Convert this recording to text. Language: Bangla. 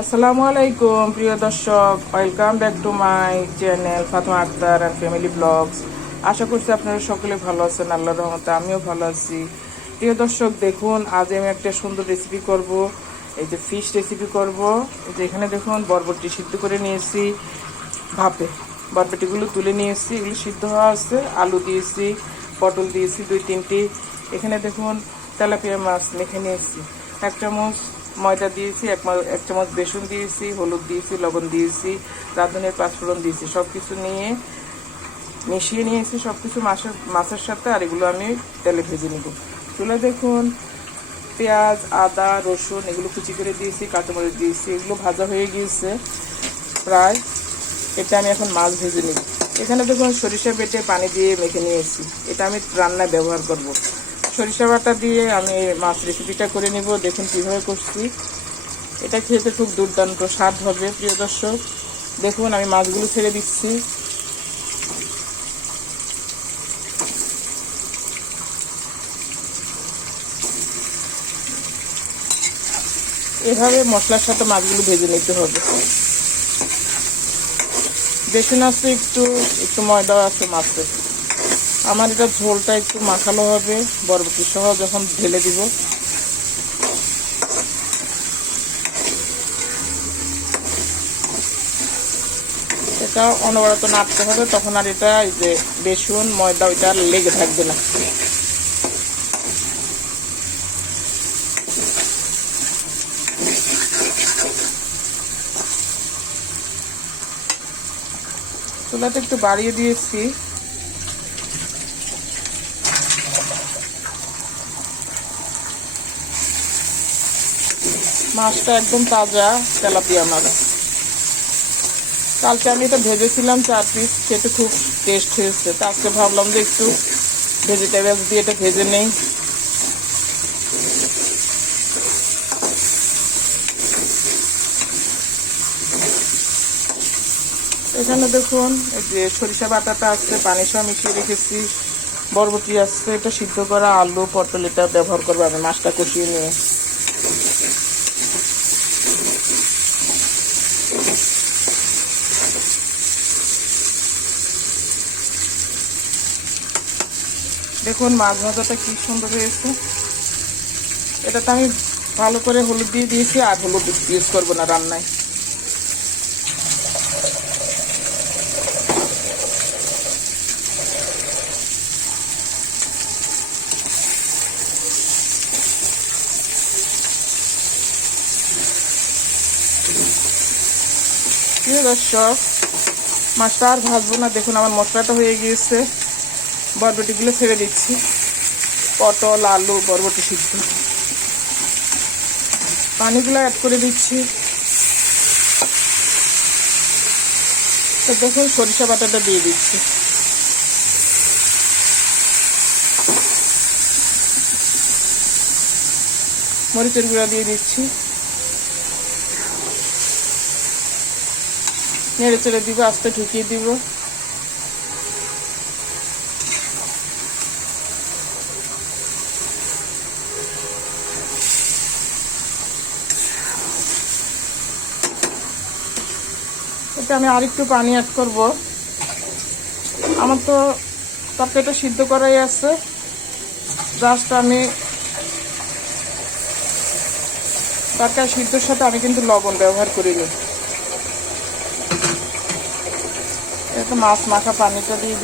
আসসালামু আলাইকুম, প্রিয় দর্শক। Welcome back to my channel Fatema Akter and family vlogs আশা করছি আপনারা সকলে ভালো আছেন আল্লাহ রহমতে আমিও ভালো আছি। প্রিয় দর্শক, দেখুন, আজ আমি একটা সুন্দর রেসিপি করব। এই যে ফিশ রেসিপি করব। এই যে এখানে দেখুন, বরবটি সিদ্ধ করে নিয়েছি। ভাপে, বরবটিগুলো তুলে নিয়েছি। এগুলো সিদ্ধ হওয়া আছে, আলু দিয়েছি, পটল দিয়েছি, দুই তিনটি। এখানে দেখুন, তেলাপিয়া মাছ মেখে নিয়েছি। এক চামচ ময়দা দিয়েছি, এক এক চামচ বেসন দিয়েছি, হলুদ দিয়েছি, লবণ দিয়েছি, রাঁধুনের পাঁচফোড়ন দিয়েছি সব কিছু নিয়ে মিশিয়ে নিয়েছি সব কিছু মাছের মাছের সাথে, আর এগুলো আমি তেলে ভেজে নেব। তুলে দেখুন, পেঁয়াজ, আদা, রসুন, এগুলো কুচি করে দিয়েছি, কাঁচামরিচ দিয়েছি, এগুলো ভাজা হয়ে গিয়েছে প্রায়। এটা আমি এখন মাছ ভেজে নিব। এখানে দেখুন সরিষা বেটে পানি দিয়ে মেখে নিয়েছি। এটা আমি রান্নায় ব্যবহার করব। সরিষা বাটা দিয়ে আমি মাছ রেসিপিটা করে নিব। দেখুন কীভাবে করছি। এটা খেতে খুব দুর্দান্ত স্বাদ হবে, প্রিয় দর্শক। দেখুন, আমি মাছগুলো ছেড়ে দিচ্ছি। এভাবে মশলার সাথে মাছগুলো ভেজে নিতে হবে। বেসন আছে একটু একটু ময়দাও আছে, মাছে আমার এটা ঝোলটা একটু মাখালো হবে, বরবটি সহ যখন ঢেলে দিব। এটা অনবরত নাড়তে হবে, তখন আর এটা এই যে বেসন, ময়দা, ওইটা লেগে থাকবে না। চুলাটা একটু বাড়িয়ে দিয়েছি। মাছটা একদম তাজা তেলাপিয়া মাছ। কালকে আমি এটা ভেজেছিলাম চার পিস খেতে খুব টেস্ট হয়েছে। তা আজকে ভাবলাম যে একটু ভেজিটেবলস দিয়ে এটা ভেজে নেই। এখানে দেখুন, এই যে সরিষা বাটাটা আছে, পানি সহ মিশিয়ে রেখেছি, বরবটি আছে, এটা সিদ্ধ করা আলু, পটল, এটা ব্যবহার করব আমি, মাছটা কষিয়ে নিয়ে। দেখুন মাছ ভাজাটা কি সুন্দর হয়েছে। এটাতে আমি ভালো করে হলুদ দিয়ে দিয়েছি, আর হলুদ ইউজ করব না রান্নায়। দর্শক, মাছটা আর ভাজবো না। দেখুন আমার মশলাটা হয়ে গিয়েছে। বরবটিগুলো ছেড়ে দিচ্ছি। পটল, আলু, বরবটি সিদ্ধ। পানিগুলো অ্যাড করে দিচ্ছি। দেখুন, সরিষা বাটাটা দিয়ে দিচ্ছি। মরিচের গুঁড়া দিয়ে দিচ্ছি। নেড়ে চেড়ে দিব, আস্তে ঢুকিয়ে দিব। এটা আমি আরেকটু পানি অ্যাড করব। আমার তো তরকারিটা সিদ্ধ করাই আছে। জাস্ট আমি তরকারি সিদ্ধর সাথে আমি কিন্তু লবণ ব্যবহার করিনি। এটা মাছ মাখা পানিটা দিয়ে